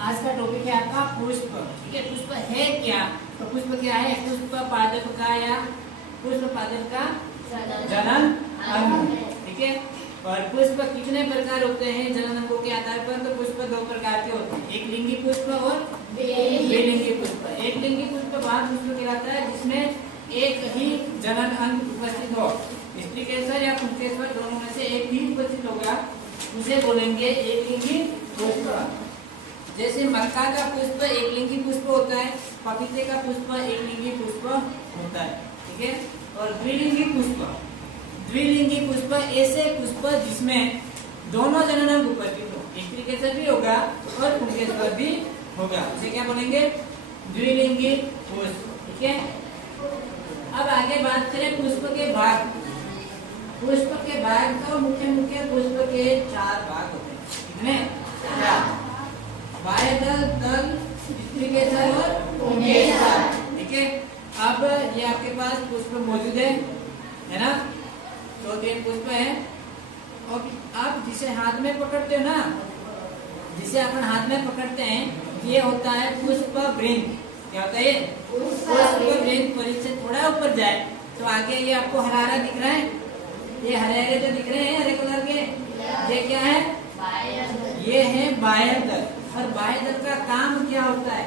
आज का टॉपिक है आपका पुष्प। ठीक है, पुष्प है क्या? तो पुष्प क्या है? पुष्प पादप का या पुष्प पादप का जनन अंग। ठीक है, और पुष्प कितने प्रकार होते हैं जनन अंगों के आधार पर? तो पुष्प दो प्रकार के होते हैं, एक लिंगी पुष्प और द्विलिंगी पुष्प। एक लिंगी पुष्प वह पुष्प कहलाता है जिसमें एक ही जनन अंग उपस्थित हो। स्त्रीकेसर या पुंकेसर दोनों में से एक ही उपस्थित होगा, उसे बोलेंगे एक लिंगी पुष्प। जैसे मक्का का पुष्प एक लिंगी पुष्प होता है, पपीते का पुष्प एक लिंगी पुष्प होता है। ठीक है, और द्विलिंगी पुष्प ऐसे पुष्प जिसमें दोनों जनन अंग उपस्थित हो, स्त्रीकेसर भी होगा और पुंकेसर भी होगा, उसे क्या बोलेंगे? द्विलिंगी पुष्प। ठीक है, अब आगे बात करें पुष्प के भाग। पुष्प के भाग तो मुख्य पुष्प के चार भाग होते हैं। कितने? चार। बाह्य दल, दल, स्त्रीकेसर और पुंकेसर। ठीक है, अब ये आपके पास पुष्प मौजूद है ना? दो तीन पुष्प है, और आप जिसे हाथ में पकड़ते हो ना, जिसे अपन हाथ में पकड़ते हैं, ये होता है पुष्प वृंत। क्या होता है ये? पुष्प वृंत। पर इससे थोड़ा ऊपर जाए तो आगे ये आपको हरा हरा दिख रहा है, ये हरे हरे जो दिख रहे हैं हरे कलर के, ये क्या है? ये है बाह्य दल। और बाह्य दल का काम क्या होता है?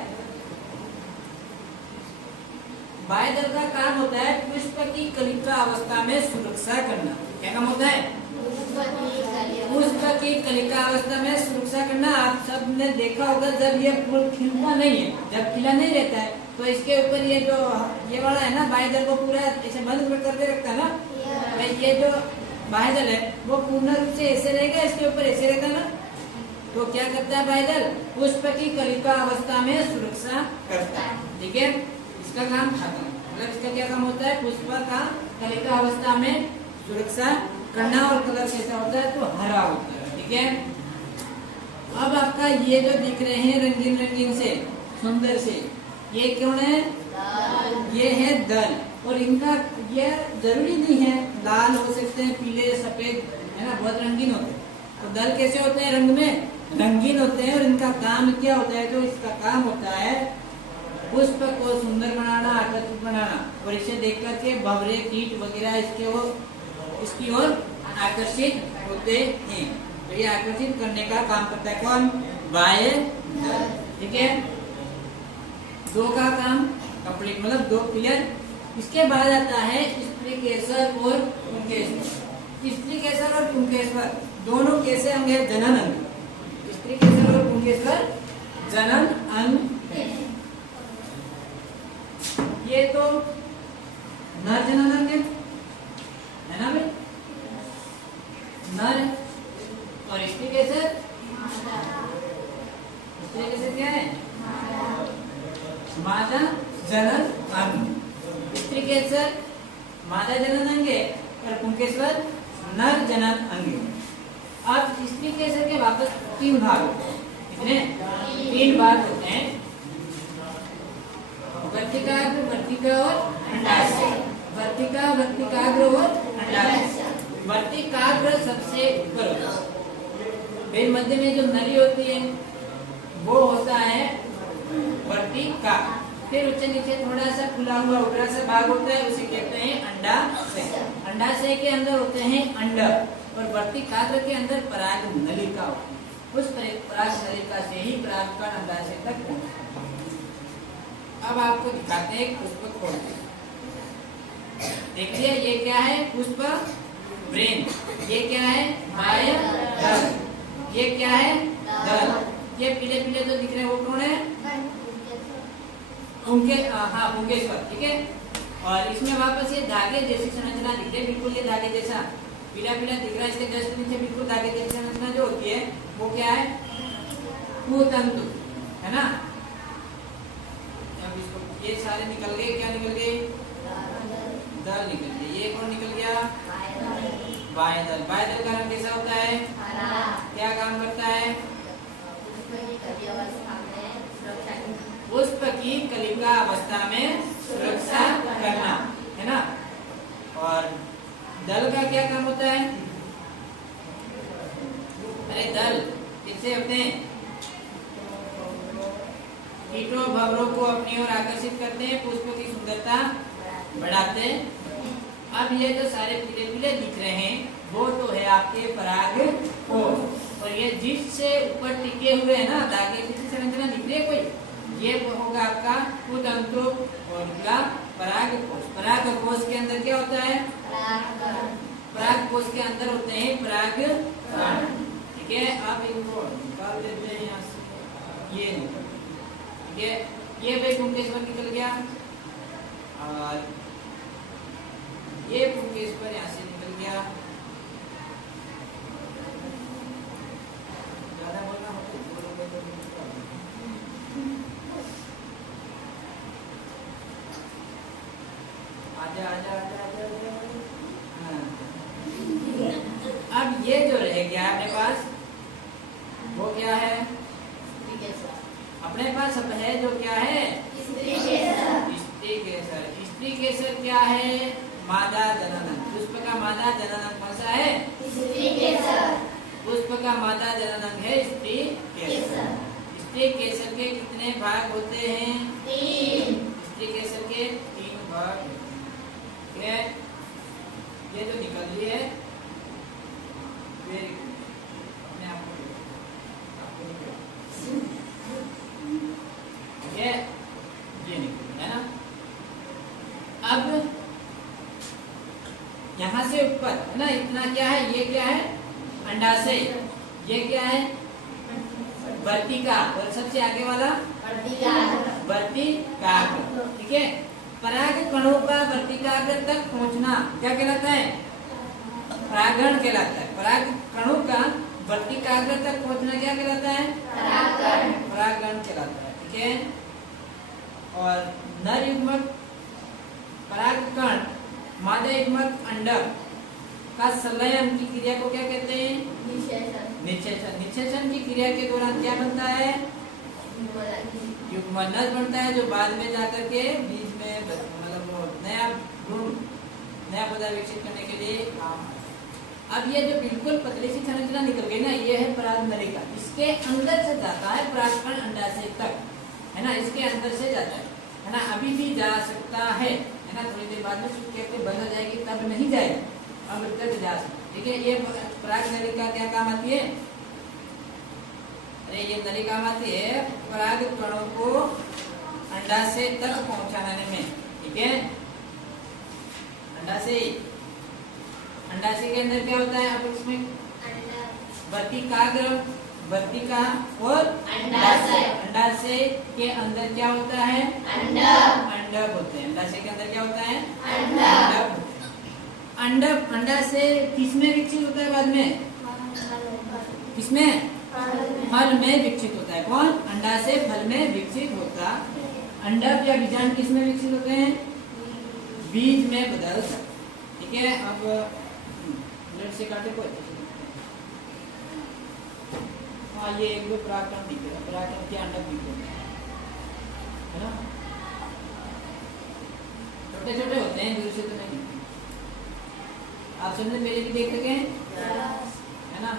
बाह्य दल का काम होता है पुष्प की कलिका अवस्था में सुरक्षा करना। क्या काम होता है? पुष्प की कलिका अवस्था में सुरक्षा करना। आप सब ने देखा होगा जब ये फूल खिलता नहीं है, जब खिला नहीं रहता है, तो इसके ऊपर ये जो ये वाला है ना, बाह्य दल को पूरा ऐसे बंद करके रखता है ना। ये जो बाह्य दल है वो पूर्ण रूप से ऐसे रहेगा, इसके ऊपर ऐसे रहेगा ना। तो क्या करता है बाह्य दल? पुष्प की कलिका अवस्था में सुरक्षा करता है। ठीक है, इसका काम खत्म। मतलब इसका क्या काम होता है? पुष्प का कलिका अवस्था में सुरक्षा करना। और कलर कैसा होता है? तो हरा होता है। ठीक है, अब आपका ये जो दिख रहे हैं रंगीन रंगीन से, सुंदर से, ये कौन है? ये है दल। और इनका ये जरूरी नहीं है लाल हो सकते हैं, पीले, सफेद, है ना, बहुत रंगीन होते हैं। तो दल कैसे होते हैं? रंग में रंगीन होते हैं। और इनका काम क्या होता है? तो इसका काम होता है पुष्प को सुंदर बनाना, आकर्षित बनाना, और इसे देख करके भंवरे, कीट वगैरह इसकी ओर आकर्षित होते हैं। तो ये आकर्षित करने का काम करता है कौन? बाह्य दल। ठीक है, दो का काम कंप्लीट, मतलब दो क्लियर। इसके बाद आता है स्त्रीकेसर और पुंकेसर। स्त्रीकेसर और पुंकेसर दोनों कैसे अंग है? जनन अंग। स्त्रीकेसर और पुंकेसर जनन अंग है। ये तो नर जनन अंग है ना भाई? नर। और स्त्रीकेसर क्या है? मादा जनन अंग। स्त्रीकेसर मादा जनन अंग है और पुंकेसर नर जनन अंग है। अब स्त्रीकेसर के वापस तीन भाग होते हैं। कितने? तीन भाग होते हैं, वर्तिकाग्र, वर्तिका और अंडाशय। वर्तिकाग्र और अंडाशय। वर्तिकाग्र सबसे ऊपर होता है, फिर मध्य में जो नली होती है वो होता है वर्तिका। फिर ऊंचे नीचे थोड़ा सा खुला हुआ ऊपरा सा भाग होता है, उसे कहते हैं अंडाशय। अंडाशय के अंदर होते हैं अंड, और वर्तिकाग्र के अंदर पराग नलिका होती है। उस पराग नलिका से ही परागकण अंडाशय तक पहुंचता है। अब आपको दिखाते हैं पुष्प खोल। देखिए ये क्या है? पुष्प ब्रेन। ये क्या है? बाह्य दल। ये क्या है? दल। ये पीले पीले जो दिख रहे हैं वो कौन है? पुंकेसर। ठीक है, और इसमें वापस ये धागे जैसी संरचना दिख रही है, बिल्कुल ये धागे जैसा पीला पीला दिख रहा है। इसके जस्ट नीचे बिल्कुल धागे जैसी संरचना जो होती है वो क्या है? कुतंतु, है ना? अब इसको ये सारे निकल गए। क्या निकल गए? दल निकल गए। ये कौन निकल गया? बाह्य दल। बाह्य दल का रंग कैसा होता है? क्या काम करता है? पुष्प की कलिका अवस्था में सुरक्षा करना, है ना? और दल का क्या काम होता है? अरे दल किससे होते हैं? कीटों भंवरों को अपनी ओर आकर्षित करते हैं, पुष्प की सुंदरता बढ़ाते हैं। अब ये जो सारे पीले पीले दिख रहे हैं वो तो है आपके पराग कोष, और ये जिससे ऊपर टिके हुए है ना धागे जैसी संरचना दिख रही है कोई, ये होगा आपका उदंतो और पराग कोष। पराग कोष के अंदर क्या होता है? पराग कोष के अंदर होते हैं पराग कण। ठीक है, आप इनको निकाल देते हैं यहाँ से, ये ठीक है, ये भाई पुंकेश्वर निकल गया और ये पुंकेश्वर यहाँ से निकल गया। ज्यादा बोलना होता आजा आजा आजा आजा। अब ये जो रह गया अपने पास वो क्या है? अपने पास अब है जो क्या है? स्त्री केसर। स्त्री केसर क्या है? मादा जननन। पुष्प का मादा जननन कौन सा है? स्त्री केसर। पुष्प का मादा जननन है स्त्री केसर। स्त्री केसर के कितने भाग होते हैं? 3। स्त्री केसर के 3 भाग। ये जो निकल रही है अपने आप ये निकल है ना। अब यहाँ से ऊपर है ना, इतना क्या है? ये क्या है? अंडाशय। ये क्या है? वर्तिका। और सबसे आगे वाला वर्तिकाग्र। ठीक है, पराग कणों का वर्तिकाग्र तक पहुंचना क्या कहलाता है? परागण कहलाता है। पराग कणों का वर्तिकाग्र तक पहुंचना क्या कहलाता है? परागण कहलाता है। ठीक है, और नर युग्मक पराग कण मादा युग्मक अंडक का संलयन की क्रिया को क्या कहते हैं? निषेचन। निषेचन की क्रिया के दौरान क्या बनता है? युग्मनज बनता है, जो बाद में जाकर के बीज में मतलब वो नया गुण नया पौधा विकसित करने के लिए काम। अब ये जो बिल्कुल पतली सी संरचना निकल गई ना, ये है पराग नलिका। इसके अंदर से जाता है परागकण अंडाशय तक, है ना, इसके अंदर से जाता है ना। अभी भी जा सकता है ना, थोड़ी देर बाद में सूख बंद हो जाएगी तब नहीं जाएगा, अब तक जा सकता। ठीक है, ये पराग नलिका क्या काम आती है? अरे ये नलिका काम आती है पराग कणों को अंडाशय तक पहुंचाने में। ठीक है, अंडाशय के अंदर क्या होता है? अब इसमें वर्तिकाग्र, वर्तिका और अंडाशय के अंदर क्या होता है? अंडक होते हैं। अंडाशय के अंदर क्या होता है? अंडक। अंडक अंडाशय किसमें विकसित होता है? बाद में किसमें? फल में विकसित होता है। कौन? अंडाशय फल में विकसित होता। अंडक या बीजांड किसमें विकसित होते हैं? बीज में बदल सकते। ठीक है, अब ब्लड से काटे कोई। हाँ, ये एक दो परागकण दिख रहा है, परागकण के अंडक दिख रहे है ना, छोटे छोटे होते हैं, दूर से तो नहीं। आप सबने मेरे भी देख सके है ना।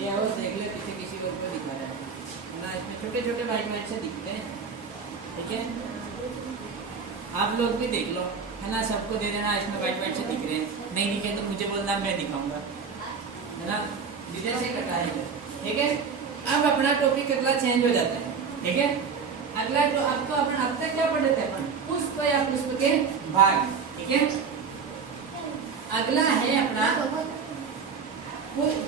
ये और देख ले, किसी को दिखा रहा है ना, इसमें छोटे छोटे वाइट से दिखते हैं। ठीक है, आप लोग भी देख लो है ना, सबको दे देना, इसमें वाइट से दिख रहे हैं। नहीं दिखे तो मुझे बोलना, मैं दिखाऊंगा, है ना। धीरे से कटाएगा। ठीक है, अब अपना टॉपिक अगला चेंज हो जाता है। ठीक है, अगला तो अब तो अपन अब तक क्या पढ़ रहे थे? अपन पुष्प या पुष्प के भाग। ठीक है, अगला है अपना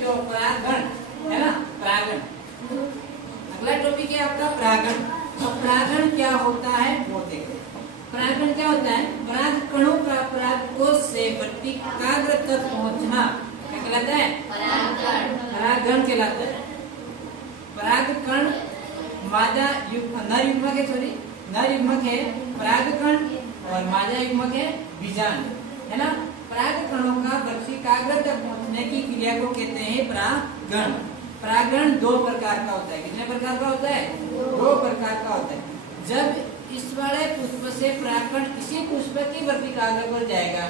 जो परागण है ना, परागण। अगला टॉपिक है आपका परागण। तो परागण क्या होता है वो देखते हैं। परागण क्या होता है? पराग कणों का परागकोश से वर्तिकाग्र तक पहुंचना क्या कहलाता है? परागण कहलाता है। परागकण मादा नर युग्मक है, सॉरी नर युग्मक है परागकण, और मादा युग्मक है बीजांड, है ना। परागकणों का वर्तिकाग्र तक पहुंचने की क्रिया को कहते हैं परागण। परागण 2 प्रकार का होता है। कितने प्रकार का होता है? 2 प्रकार का होता है। जब इस वाले पुष्प से परागकण किसी पुष्प की वर्तिकाग्र पर जाएगा,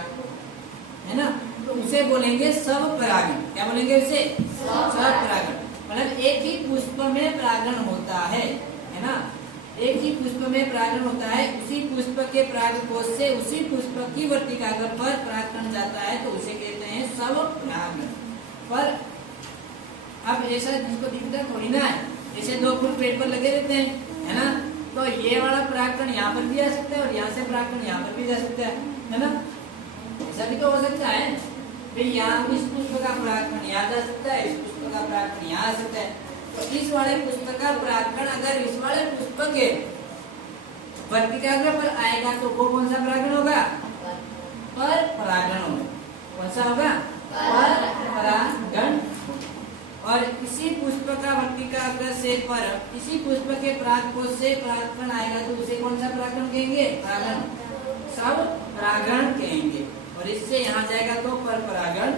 है ना, तो उसे बोलेंगे सब परागण। क्या बोलेंगे उसे? सब परागण। मतलब एक ही पुष्प में परागण होता है है ना। एक ही पुष्प में परागण होता है, उसी पुष्प के परागकोश से उसी पुष्प की वर्तिकाग्र पर परागकण जाता है तो उसे कहते हैं स्वपरागण। पर अब ऐसा जिसको दिखता थोड़ी ना है, जैसे दो फूल पेड़ पर लगे रहते हैं, है ना, तो ये वाला परागकण यहाँ पर भी आ सकता है और यहाँ से परागकण यहाँ पर भी जा सकता है ना। ऐसा भी तो हो सकता है भाई, यहाँ इस पुष्प का परागकण यहाँ जा सकता है, इस पुष्प का परागकण यहाँ आ सकता है। तो इस वाले पुष्प का परागकण अगर इस वाले पुष्प के वर्तिकाग्र पर आएगा तो वो कौन सा परागण होगा? पर परागण होगा। कौन सा होगा? पर परागण। और इसी पुष्प का वर्तिकाग्र से पर इसी पुष्प के परागकोश से परागकण आएगा तो उसे कौन सा परागण कहेंगे? परागण। सब परागण कहेंगे। और इससे यहाँ जाएगा तो पर परागण